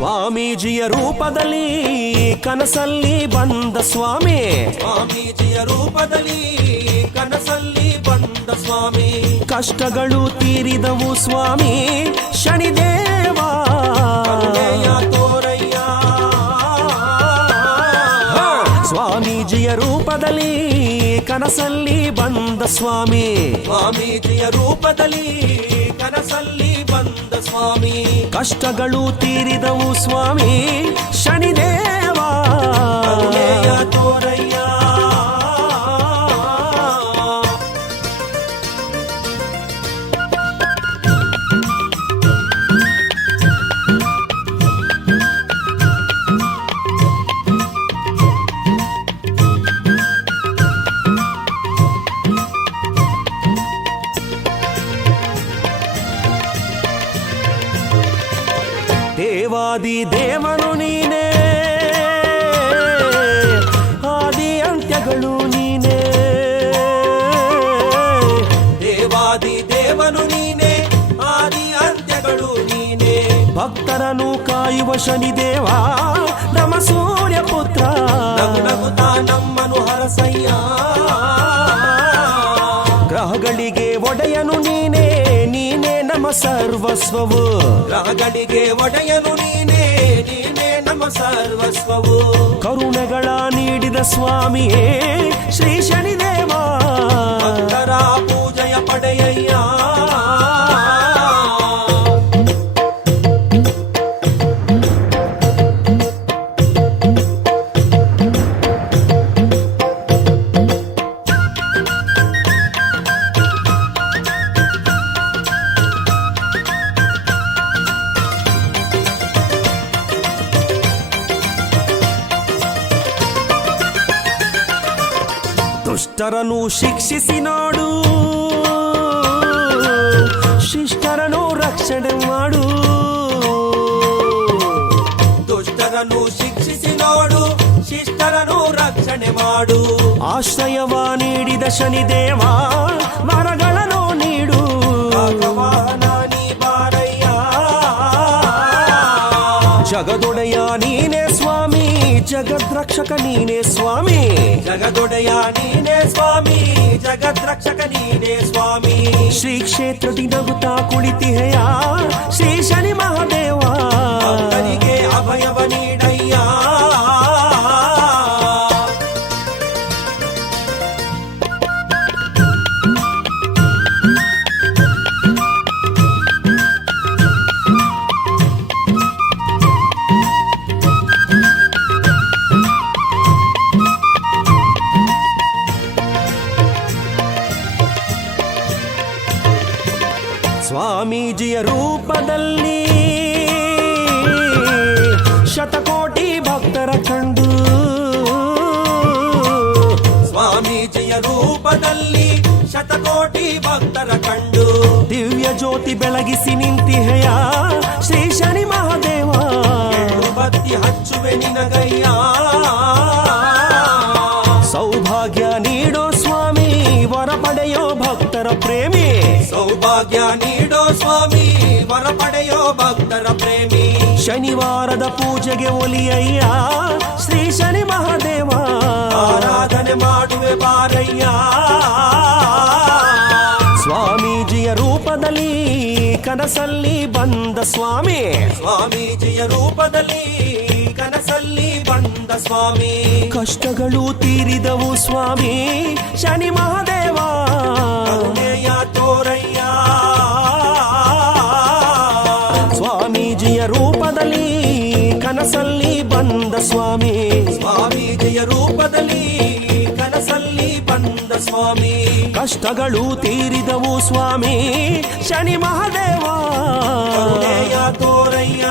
ಸ್ವಾಮೀಜಿಯ ರೂಪದಲ್ಲಿ ಕನಸಲ್ಲಿ ಬಂದ ಸ್ವಾಮಿ, ಸ್ವಾಮೀಜಿಯ ರೂಪದಲ್ಲಿ ಕನಸಲ್ಲಿ ಬಂದ ಸ್ವಾಮಿ, ಕಷ್ಟಗಳು ತೀರಿದವು ಸ್ವಾಮಿ ಶನಿದೇವ ಕರುಣೆಯ ತೋರಯ್ಯ. ಸ್ವಾಮೀಜಿಯ ರೂಪದಲ್ಲಿ ಕನಸಲ್ಲಿ ಬಂದ ಸ್ವಾಮಿ, ಸ್ವಾಮೀಜಿಯ ರೂಪದಲ್ಲಿ ಕನಸಲ್ಲಿ ಬಂದ ಸ್ವಾಮಿ, ಕಷ್ಟಗಳು ತೀರಿದವು ಸ್ವಾಮಿ ಶನಿದೇವ ಕರುಣೆಯ ತೋರಯ್ಯ. ದೇವಾದಿ ದೇವನು ನೀನೇ, ಆದಿ ಅಂತ್ಯಗಳು ನೀನೇ, ದೇವಾದಿ ದೇವನು ನೀನೆ, ಆದಿ ಅಂತ್ಯಗಳು ನೀನೆ, ಭಕ್ತರನ್ನು ಕಾಯುವ ಶನಿದೇವ ನಮ ಸೂರ್ಯ ಪುತ್ರ, ನಗುನಗುತ್ತಾ ನಮ್ಮನು ಹರಸಯ್ಯ. ಗ್ರಹಗಳಿಗೆ ಒಡೆಯನು ನೀನೇ, ನೀನೇ ನಮ್ಮ ಸರ್ವಸ್ವವು, ಗ್ರಹಗಳಿಗೆ ಒಡೆಯನು ನೀನೆ, ನೀನೆ ನಮ್ಮ ಸರ್ವಸ್ವವು, ಕರುಣೆಗಳ ನೀಡಿದ ಸ್ವಾಮಿಯೇ ಶ್ರೀ ಶನಿದೇವ, ಭಕ್ತರ ಪೂಜೆಯ ಪಡೆಯಯ್ಯ. ದುಷ್ಟರನ್ನು ಶಿಕ್ಷಿಸಿ ನೋಡು, ಶಿಷ್ಟರನ್ನು ರಕ್ಷಣೆ ಮಾಡು, ದುಷ್ಟರನ್ನು ಶಿಕ್ಷಿಸಿ ನೋಡು, ಶಿಷ್ಟರನ್ನು ರಕ್ಷಣೆ ಮಾಡು, ಆಶ್ರಯವ ನೀಡಿದ ಶನಿದೇವ ವರಗಳನ್ನು ನೀಡು, ಭಗವಾನ ನೀ ಬಾರಯ್ಯ. ಜಗದೊಡೆಯ ನೀನೇ ಸ್ವಾಮಿ, ಜಗದ್ರಕ್ಷಕ ನೀನೇ ಸ್ವಾಮಿ, ಜಗದೊಡೆಯ ನೀನೇ ಸ್ವಾಮಿ, ಜಗದ್ರಕ್ಷಕ ನೀನೇ ಸ್ವಾಮಿ, ಶ್ರೀ ಕ್ಷೇತ್ರದಿ ನಗುತ್ತಾ ಕುಳಿತಿಹೆಯ ಶ್ರೀ ಶನಿ ಮಹಾದೇವ, ಭಕ್ತರಿಗೆ ಅಭಯವ ನೀಡಯ್ಯ. ಸ್ವಾಮೀಜಿಯ ರೂಪದಲ್ಲಿ ಶತಕೋಟಿ ಭಕ್ತರ ಕಂಡು, ಸ್ವಾಮೀಜಿಯ ರೂಪದಲ್ಲಿ ಶತಕೋಟಿ ಭಕ್ತರ ಕಂಡು, ದಿವ್ಯ ಜ್ಯೋತಿ ಬೆಳಗಿಸಿ ನಿಂತಿಹೆಯ ಶ್ರೀ ಶನಿ ಮಹಾದೇವ, ಬತ್ತಿ ಹಚ್ಚುವೆ ನಿನಗಯ್ಯ. ಸೌಭಾಗ್ಯ ನೀಡೋ ಸ್ವಾಮಿ ವರ ಪಡೆಯೋ ಭಕ್ತರ ಪ್ರೇಮಿ, ಸೌಭಾಗ್ಯ ನೀಡೋ ಸ್ವಾಮಿ ವರ ಪಡೆಯೋ ಭಕ್ತರ ಪ್ರೇಮಿ, ಶನಿವಾರದ ಪೂಜೆಗೆ ಒಲಿಯಯ್ಯ ಶ್ರೀ ಶನಿ ಮಹಾದೇವ, ಆರಾಧನೆ ಮಾಡುವೆ ಬಾರಯ್ಯ. ಸ್ವಾಮೀಜಿಯ ರೂಪದಲ್ಲಿ ಕನಸಲ್ಲಿ ಬಂದ ಸ್ವಾಮಿ, ಸ್ವಾಮೀಜಿಯ ರೂಪದಲ್ಲಿ ಕನಸಲ್ಲಿ ಬಂದ ಸ್ವಾಮಿ, ಕಷ್ಟಗಳು ತೀರಿದವು ಸ್ವಾಮಿ ಶನಿ ಮಹಾದೇವ, ಕರುಣೆಯ ತೋರಯ್ಯ. ಸ್ವಾಮೀಜಿಯ ರೂಪದಲ್ಲಿ ಕನಸಲ್ಲಿ ಬಂದ ಸ್ವಾಮಿ, ಸ್ವಾಮೀಜಿಯ ರೂಪದಲ್ಲಿ ಕನಸಲ್ಲಿ ಬಂದ ಸ್ವಾಮಿ, ಕಷ್ಟಗಳು ತೀರಿದವು ಸ್ವಾಮಿ ಶನಿ ಮಹಾದೇವ, ಕರುಣೆಯ ತೋರಯ್ಯ.